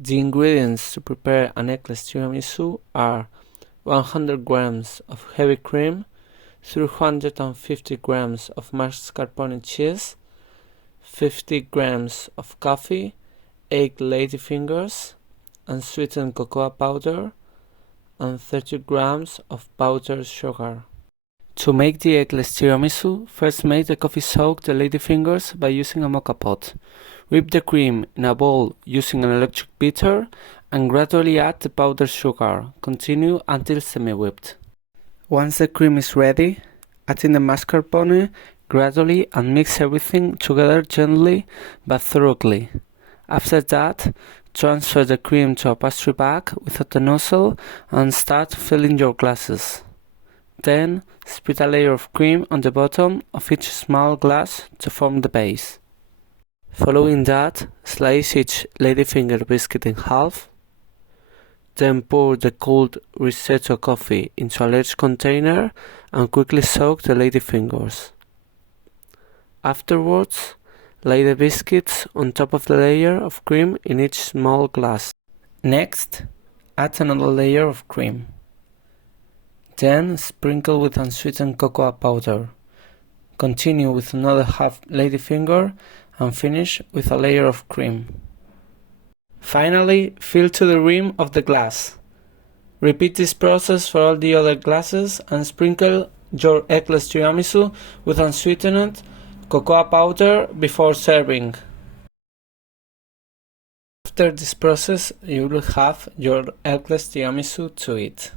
The ingredients to prepare an eggless tiramisu are 100 grams of heavy cream, 350 grams of mascarpone cheese, 50 grams of coffee, 8 ladyfingers, unsweetened cocoa powder, and 30 grams of powdered sugar. To make the eggless tiramisu, first make the coffee soak the ladyfingers by using a moka pot. Whip the cream in a bowl using an electric beater and gradually add the powdered sugar. Continue until semi-whipped. Once the cream is ready, add in the mascarpone gradually and mix everything together gently but thoroughly. After that, transfer the cream to a pastry bag without the nozzle and start filling your glasses. Then, spread a layer of cream on the bottom of each small glass to form the base. Following that, slice each ladyfinger biscuit in half. Then pour the cold ristretto coffee into a large container and quickly soak the ladyfingers. Afterwards, lay the biscuits on top of the layer of cream in each small glass. Next, add another layer of cream. Then sprinkle with unsweetened cocoa powder. Continue with another half ladyfinger and finish with a layer of cream. Finally, fill to the rim of the glass. Repeat this process for all the other glasses and sprinkle your eggless tiramisu with unsweetened cocoa powder before serving. After this process, you will have your eggless tiramisu to eat.